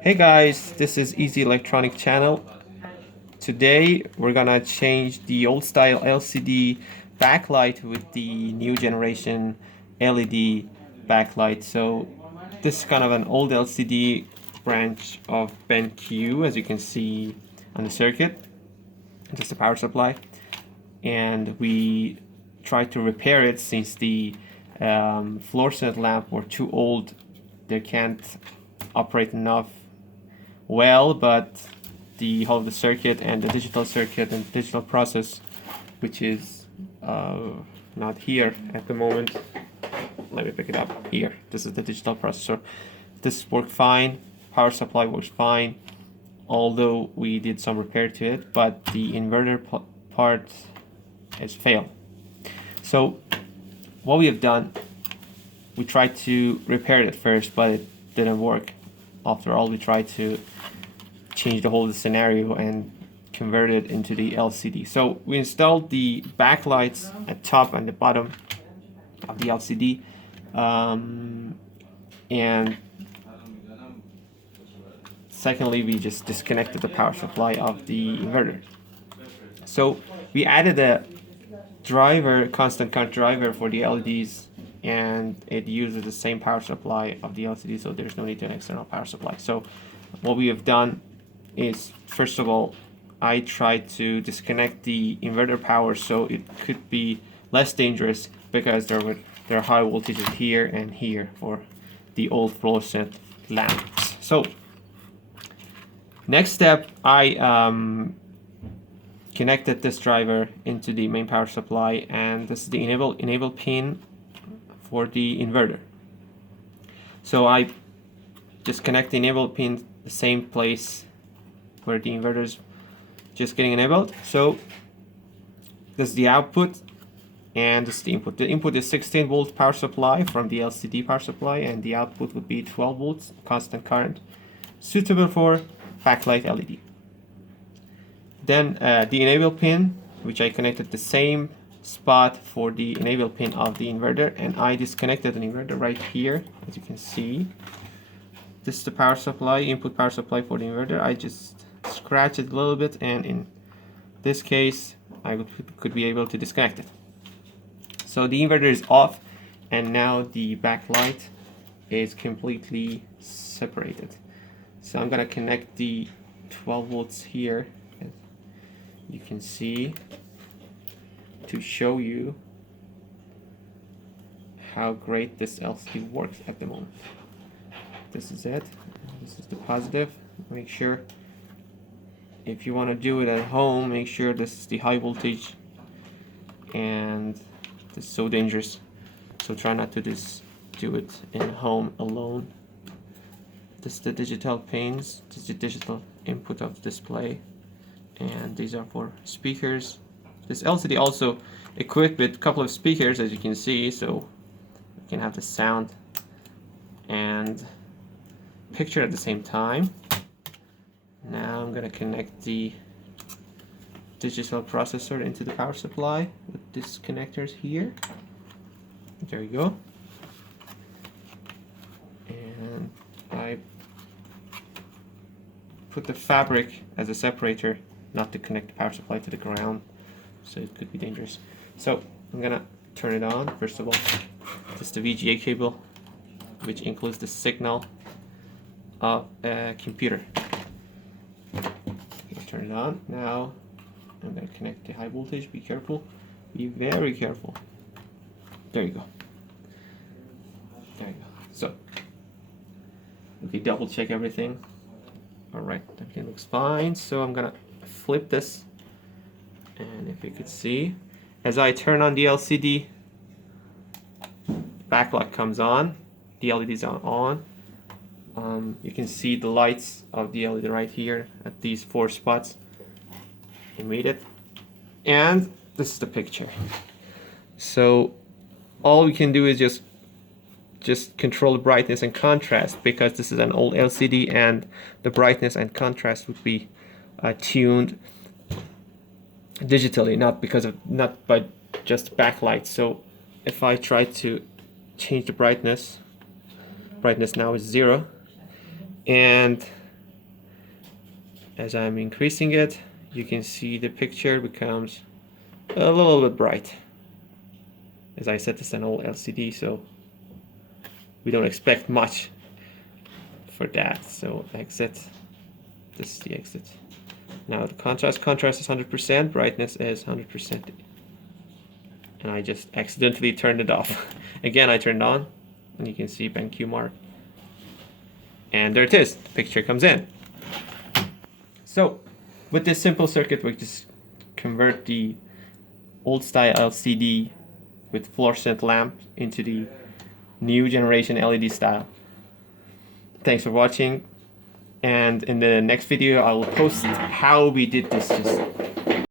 Hey guys, this is Easy Electronic Channel. Today we're gonna change the old style LCD backlight with the new generation LED backlight. So this is kind of an old LCD branch of BENQ, as you can see on the circuit. Just a power supply, and we tried to repair it since the fluorescent lamp were too old. They can't operate enough well, but the whole of the circuit and the digital circuit and digital process, which is not here at the moment. Let me pick it up here. This is the digital processor. This worked fine. Power supply works fine, although we did some repair to it, but the inverter part has failed. So what we have done, we tried to repair it first, but it didn't work. After all, we tried to change the whole scenario and convert it into the LCD. So we installed the backlights at top and the bottom of the LCD, and secondly, we just disconnected the power supply of the inverter. So we added a driver, constant current driver for the LEDs, and it uses the same power supply of the LCD, so there's no need to an external power supply. So what we have done is, first of all, I tried to disconnect the inverter power so it could be less dangerous, because there are high voltages here and here for the old fluorescent lamps. So next step, I connected this driver into the main power supply, and this is the enable pin for the inverter. So I just connect the enable pin the same place where the inverter is just getting enabled. So this is the output, and this is the input. The input is 16 volt power supply from the LCD power supply, and the output would be 12 volts constant current, suitable for backlight LED. Then the enable pin, which I connected the same spot for the enable pin of the inverter, and I disconnected an inverter right here, as you can see. This is the power supply, input power supply for the inverter. I just scratch it a little bit, and in this case I could be able to disconnect it. So the inverter is off, and now the backlight is completely separated. So I'm gonna connect the 12 volts here, you can see, to show you how great this LCD works at the moment. This is it. This is the positive. Make sure, if you want to do it at home, make sure this is the high voltage, and this is so dangerous, so try not to just do it in home alone. This is the digital pins. This is the digital input of the display, and these are for speakers. This LCD also equipped with a couple of speakers, as you can see, so you can have the sound and picture at the same time. Now I'm going to connect the digital processor into the power supply with these connectors here. There you go. And I put the fabric as a separator, not to connect the power supply to the ground, so it could be dangerous. So I'm gonna turn it on. First of all, this is the VGA cable, which includes the signal of a computer. Turn it on. Now I'm gonna connect the high voltage. Be careful. Be very careful. There you go. There you go. So if you double check everything, alright, everything looks fine. So I'm gonna flip this, and if you could see, as I turn on the LCD, backlight comes on, the LEDs are on. You can see the lights of the LED right here at these 4 spots. You made it, and this is the picture. So all we can do is just control the brightness and contrast, because this is an old LCD, and the brightness and contrast would be tuned digitally, not by just backlight. So if I try to change the brightness now is 0, and As I'm increasing it, you can see the picture becomes a little bit bright. As I said, it's an old LCD, so we don't expect much for that. So exit. This is the exit. Now the contrast is 100%, brightness is 100%. And I just accidentally turned it off. Again, I turned on, and you can see BENQ mark. And there it is, the picture comes in. So with this simple circuit, we just convert the old style LCD with fluorescent lamp into the new generation LED style. Thanks for watching, and in the next video I will post how we did this just